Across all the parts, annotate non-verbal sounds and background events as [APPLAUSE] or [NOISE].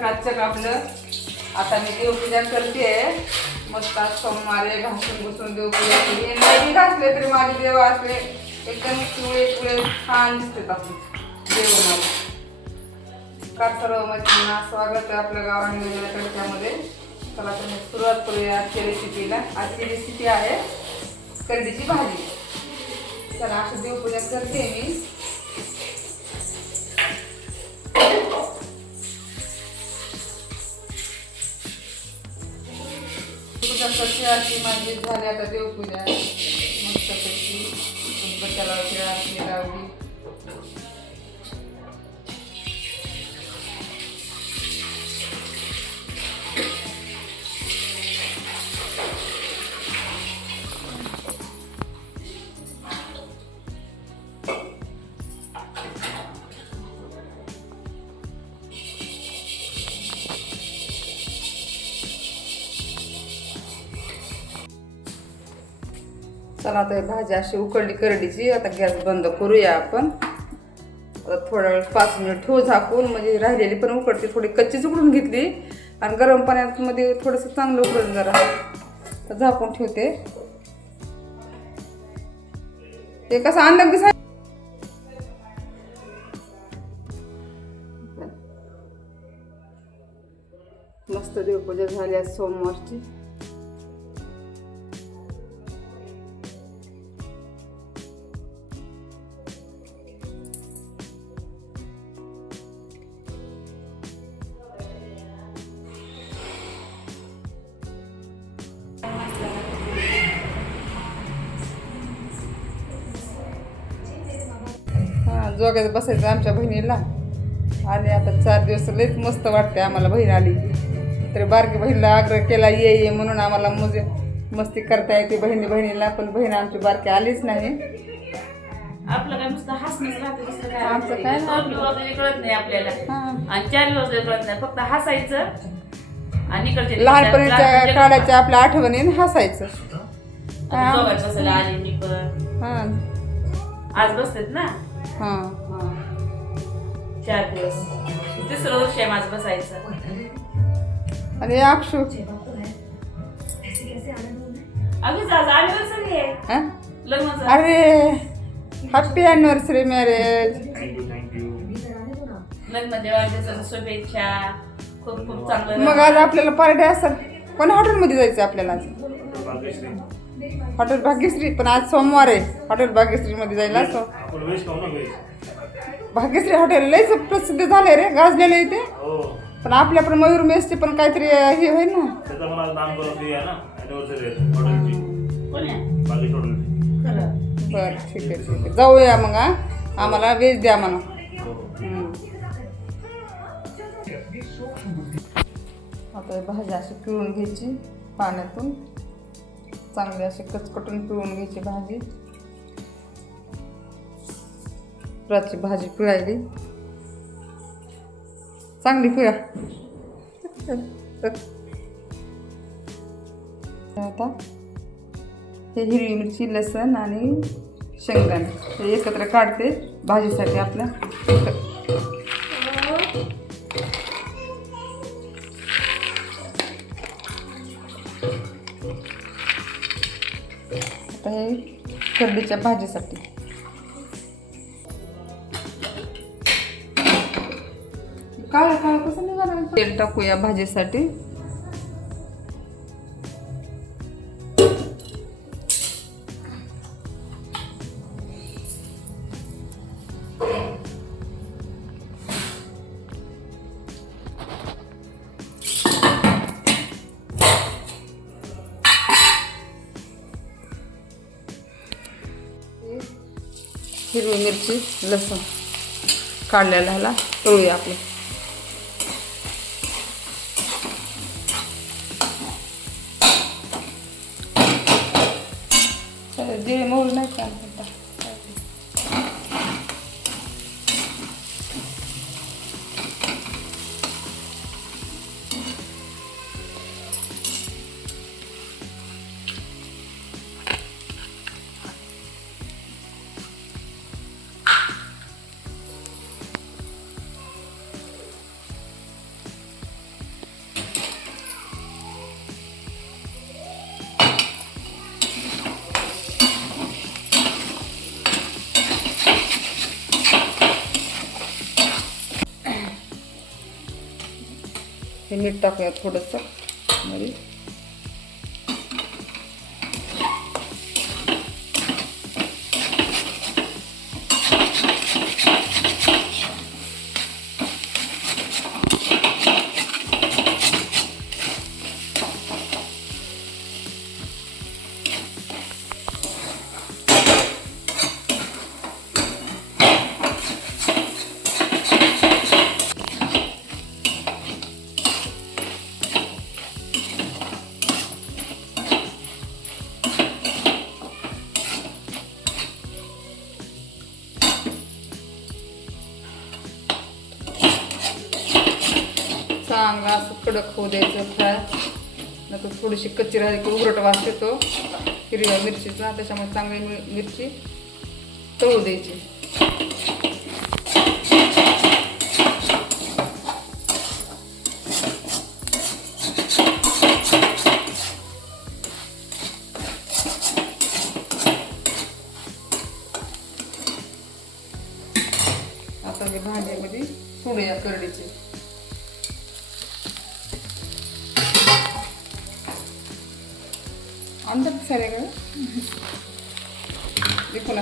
काचक आपलं आता मी देवपूजा करते. मस्त आज सोमवारी घासून घुसून देवपूजा केली. नाही घासले तरी माझे देव असले. एकदम पिवळे पिवळे छान दिसतात आपले देव माझे का सर्व मैत्रिणींना स्वागत आहे आपल्या गावाने वेगळ्या कडच्यामध्ये चला तर मग सुरुवात करूया आजच्या रेसिपीला आजची रेसिपी आहे करडीची भाजी. चला असं देवपूजा करते मी. आरती माझी झाली आता देवपूजा मस्तपैकी. गणपत्याला लावते आरती लावली चला आता भाजी अशी उकडली करडीची. आता गॅस बंद करूया आपण. आता थोडा वेळ पाच मिनिट ठेवू झाकून. म्हणजे राहिलेली पण उकडते थोडी कच्चीच उकडून घेतली. आणि गरम पाण्यात मध्ये थोडंसं चांगलं उकडून जरा. तर झाकून ठेवते. ते कसं आणलं दिसा मस्त देवपूजा झाली आज सोमवारची. जोगायचं बसायचं आमच्या बहिणीला आले आता चार दिवस लयच मस्त वाटते आम्हाला बहीण आली तरी बारकी बहिणीला आग्रह केला ये ये म्हणून आम्हाला म्हणजे मस्ती करता येते बहिणी बहिणीला पण बहीण आमची बारकी आलीच नाही आपलं काय नुसतं हसणंच राहतं दुसरं काय आमचं. काय नाही. दोन वगैरे कळत नाही आपल्याला हा. आणि चार वगैरे कळत नाही फक्त हसायचं आणि इकडचे लहानपणीच्या काळाच्या आपल्या आठवणीने हसायचं हा. जोगात बसायला आली मी पण हां आज बसतेत ना हां हा. चार दिवस. तिसरं वर्ष आहे माझं बसायचं. आणि अक्षू. अगदीच आज अनिव्हर्सरी आहे. हां? लग्नाचं. अरे हॅपी अॅनिव्हर्सरी मॅरेज लग्नाच्या वाढदिवसाच्या शुभेच्छा. खूप खूप चांगलं. मग आज आपल्याला पार्टी असेल. कोणत्या हॉटेलमध्ये जायचं आपल्याला आज? हॉटेल भाग्यश्री पण आज सोमवार आहे. हॉटेल भाग्यश्रीमध्ये जायला वेज भाग्यश्री हॉटेल लयच प्रसिद्ध झालंय रे गाजलेलं इथे हो. पण आपल्या पण मयूर मेसचे पण काहीतरी हे होईल ना. बरं ठीक आहे ठीक आहे. जाऊया मग आम्हाला वेज द्या म्हणा. हो. आता भाजी अशी पिळून घ्यायची पाण्यातून. चांगली असे कचकटून पिळून घ्यायची भाजी. रातची भाजी पिळायली. चांगली पिळा. [LAUGHS] आता हे हिरवी मिरची लसण आणि शेंगदाणे हे एकत्र काढते भाजीसाठी आपल्या. करडीच्या भाजीसाठी. काळ काळ कसं निघाला? तेल टाकूया भाजीसाठी. हिरवी मिरची लसूण काढलेला ह्याला. तळूया आपलं. जिरे मोहरी नाही का हे मीठ टाकूया थोडंसं. म्हणजे चांगला असं कडक होऊ द्यायचं फ्राय. नंतर थोडीशी कच्ची राहिली की उघरट वास येतो. हिरव्या मिरचीचा त्याच्यामुळे चांगली मिरची तळू द्यायची. अंदाज सारे का देखून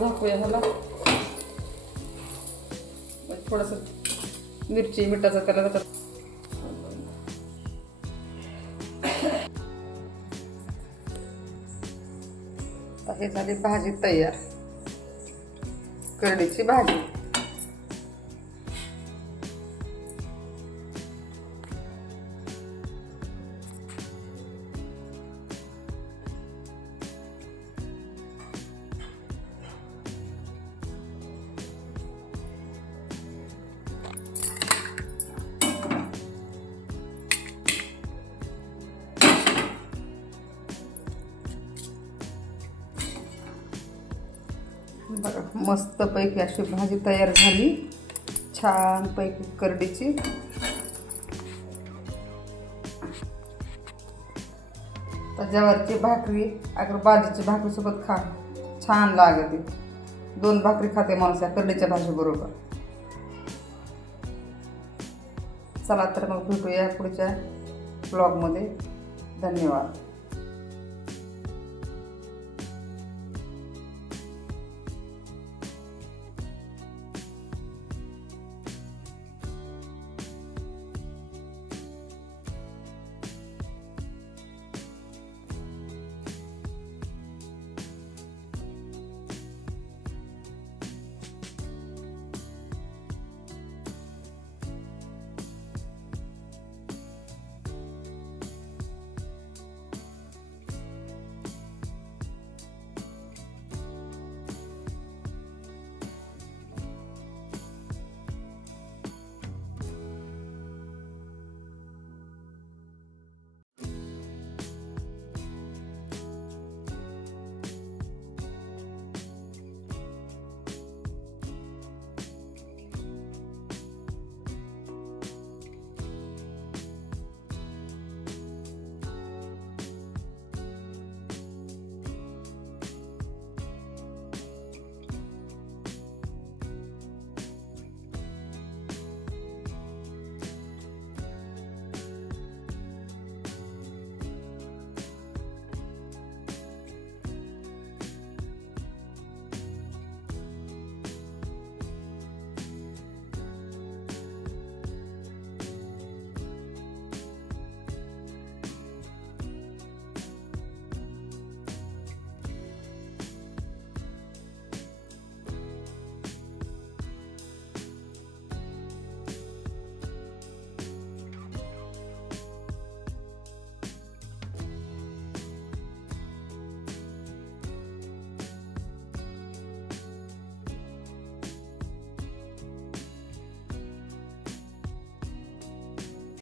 झाकूया ह्याला. म्हणजे थोडस मिरची मिठाचा त्याला त्याच्यात. हे झाली भाजी तयार. करडीची भाजी. बरं मस्तपैकी अशी भाजी तयार झाली. छानपैकी करडीची. त्याच्यावरची भाकरी अगर भाजीची भाकरीसोबत खा. छान लागते दोन भाकरी खाते माणूस या करडीच्या भाजीबरोबर चला तर मग भेटूया पुढच्या ब्लॉगमध्ये धन्यवाद.